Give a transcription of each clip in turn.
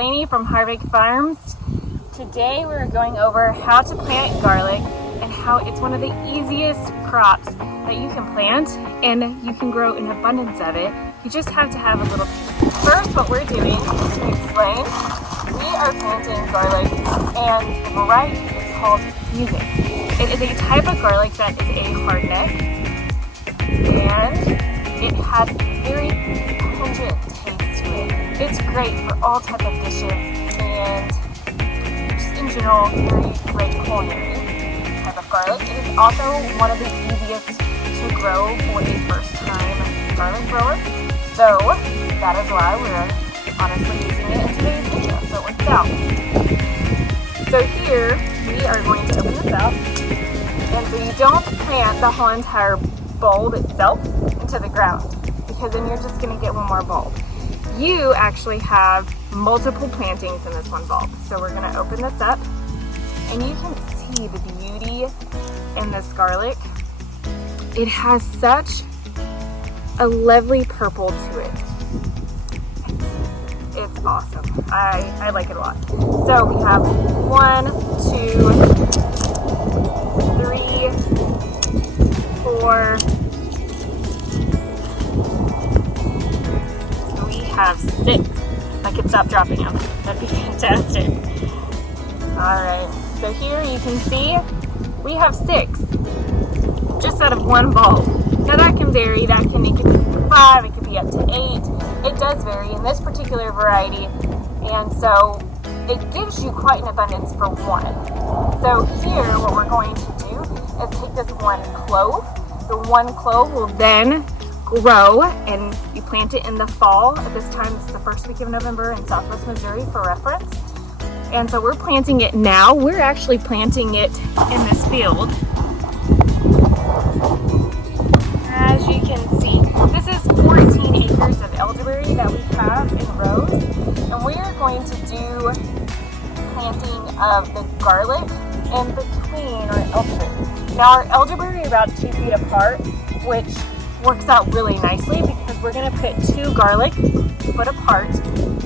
Lainey from Harvick Farms. Today we're going over how to plant garlic and how it's one of the easiest crops that you can plant and you can grow an abundance of it. You just have to have a little patience. First, what we're doing is to explain, we are planting garlic and the variety is called music. It is a type of garlic that is a hardneck and it has very pungent taste to it. It's great for all type of dishes and just in general very great culinary type of garlic. It is also one of the easiest to grow for a first time garlic grower. So that is why we're honestly using it in today's video. So it works out. So here we are going to open this up. And so you don't plant the whole entire bulb itself into the ground because then you're just going to get one more bulb. You actually have multiple plantings in this one bulb. So we're going to open this up and you can see the beauty in this garlic. It has such a lovely purple to it. It's awesome. I like it a lot. So we have 1, 2, 3, 4. We have 6. I could stop dropping them. That'd be fantastic. Alright, so here you can see we have 6 just out of one bulb. Now that can vary, it could be 5, it could be up to 8. It does vary in this particular variety, and so it gives you quite an abundance for one. So here what we're going to do is take this one clove. The one clove will then grow, and you plant it in the fall. At this time, it's the first week of November in Southwest Missouri for reference. And so we're planting it now. We're actually planting it in this field. As you can see, this is 14 acres of elderberry that we have in rows, and we are going to do planting of the garlic in between our elderberry. Now our elderberry are about 2 feet apart, which works out really nicely because we're going to put 2 garlic foot apart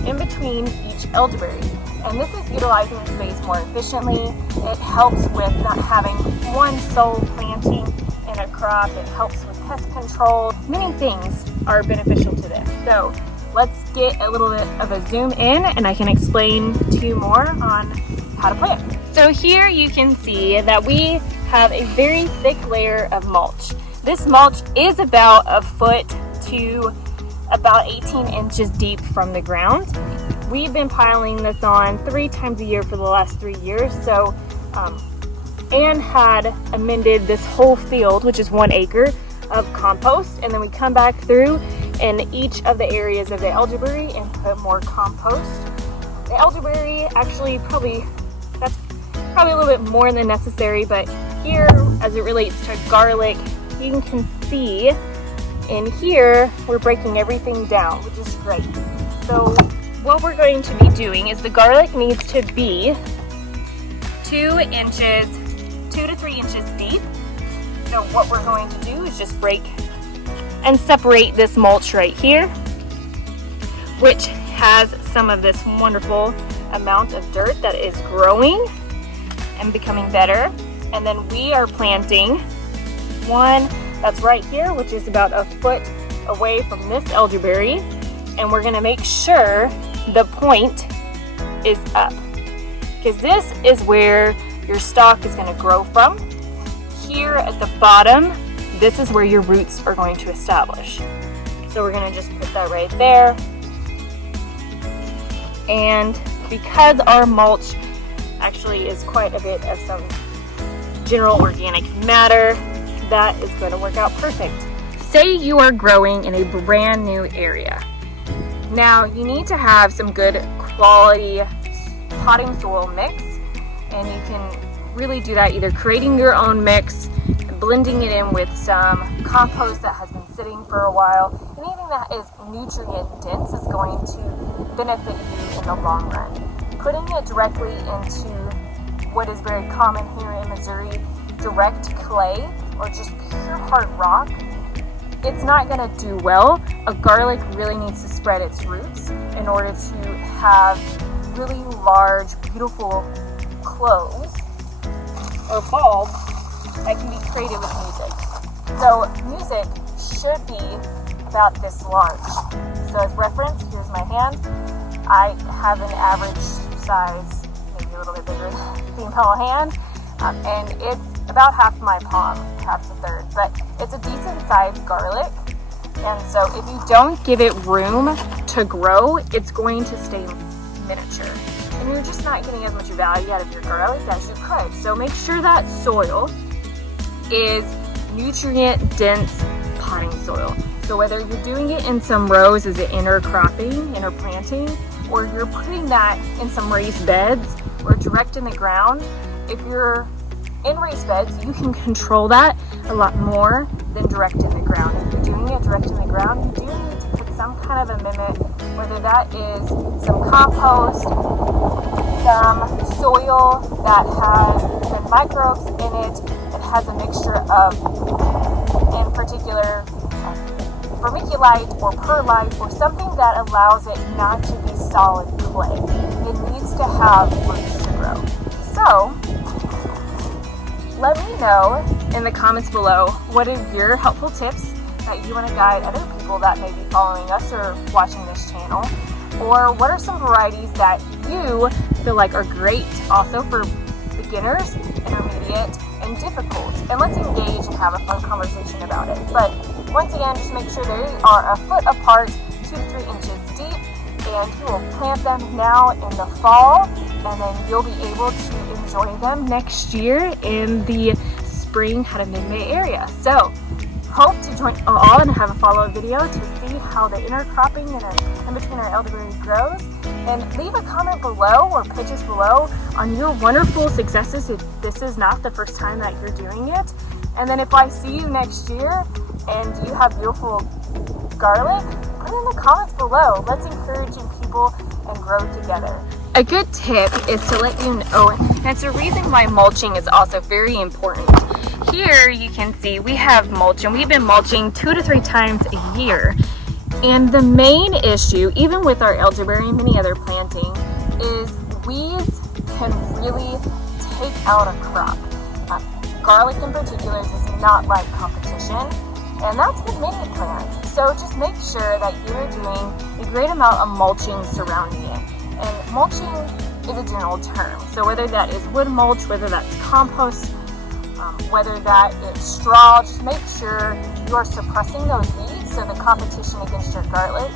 in between each elderberry. And this is utilizing the space more efficiently. It helps with not having one sole planting in a crop. It helps with pest control. Many things are beneficial to this. So let's get a little bit of a zoom in and I can explain to you more on how to plant. So here you can see that we have a very thick layer of mulch. This mulch is about a foot to about 18 inches deep from the ground. We've been piling this on 3 times a year for the last 3 years. So Anne had amended this whole field, which is 1 acre of compost, and then we come back through in each of the areas of the elderberry and put more compost. The elderberry actually that's probably a little bit more than necessary, but here as it relates to garlic, you can see in here we're breaking everything down, which is great. So what we're going to be doing is the garlic needs to be 2 to 3 inches deep. So what we're going to do is just break and separate this mulch right here, which has some of this wonderful amount of dirt that is growing and becoming better. And then we are planting one that's right here, which is about a foot away from this elderberry. And we're gonna make sure the point is up, because this is where your stalk is gonna grow from. Here at the bottom, this is where your roots are going to establish. So we're gonna just put that right there. And because our mulch actually is quite a bit of some general organic matter, that is going to work out perfect. Say you are growing in a brand new area. Now you need to have some good quality potting soil mix, and you can really do that either creating your own mix, blending it in with some compost that has been sitting for a while. Anything that is nutrient dense is going to benefit you in the long run. Putting it directly into what is very common here in Missouri, direct clay or just pure hard rock, it's not going to do well. A garlic really needs to spread its roots in order to have really large, beautiful cloves or bulbs that can be created with music. So music should be about this large. So as reference, here's my hand. I have an average size, maybe a little bit bigger female hand, and it's about half my palm, half a third, but it's a decent sized garlic. And so if you don't give it room to grow, it's going to stay miniature. And you're just not getting as much value out of your garlic as you could. So make sure that soil is nutrient dense potting soil. So whether you're doing it in some rows as an interplanting, or you're putting that in some raised beds or direct in the ground, if you're in raised beds, you can control that a lot more than direct in the ground. If you're doing it direct in the ground, you do need to put some kind of amendment, whether that is some compost, some soil that has good microbes in it, it has a mixture of, in particular, vermiculite or perlite, or something that allows it not to be solid clay. It needs to have roots to grow. So, let me know in the comments below what are your helpful tips that you want to guide other people that may be following us or watching this channel, or what are some varieties that you feel like are great also for beginners, intermediate, and difficult. And let's engage and have a fun conversation about it. But once again, just make sure they are a foot apart, 2 to 3 inches deep, and you will plant them now in the fall, and then you'll be able to enjoy them next year in the spring kind of mid-May area. So hope to join all and have a follow-up video to see how the intercropping in between our elderberry grows. And leave a comment below or pictures below on your wonderful successes if this is not the first time that you're doing it. And then if I see you next year and you have beautiful garlic, put it in the comments below. Let's encourage people and grow together. A good tip is to let you know, and it's a reason why mulching is also very important. Here you can see we have mulch, and we've been mulching 2 to 3 times a year. And the main issue, even with our elderberry and many other planting, is weeds can really take out a crop. Garlic in particular does not like competition, and that's with many plants. So just make sure that you're doing a great amount of mulching surrounding it. And mulching is a general term. So whether that is wood mulch, whether that's compost, whether that is straw, just make sure you are suppressing those weeds so the competition against your garlic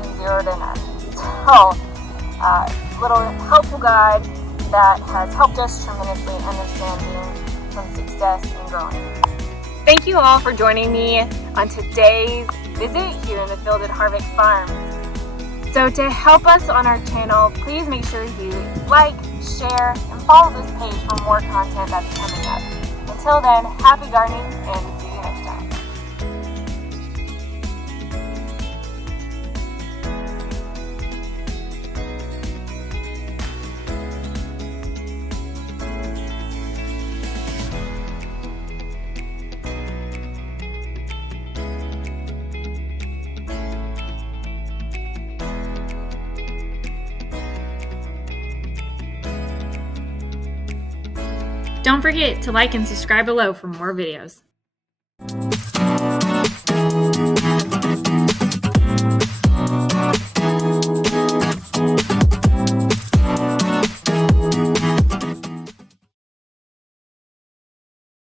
is 0 to none. So, little helpful guide that has helped us tremendously in understanding some success in growing. Thank you all for joining me on today's visit here in the field at Harvick Farms. So to help us on our channel, please make sure you like, share, and follow this page for more content that's coming up. Until then, happy gardening and see you next time. Don't forget to like and subscribe below for more videos.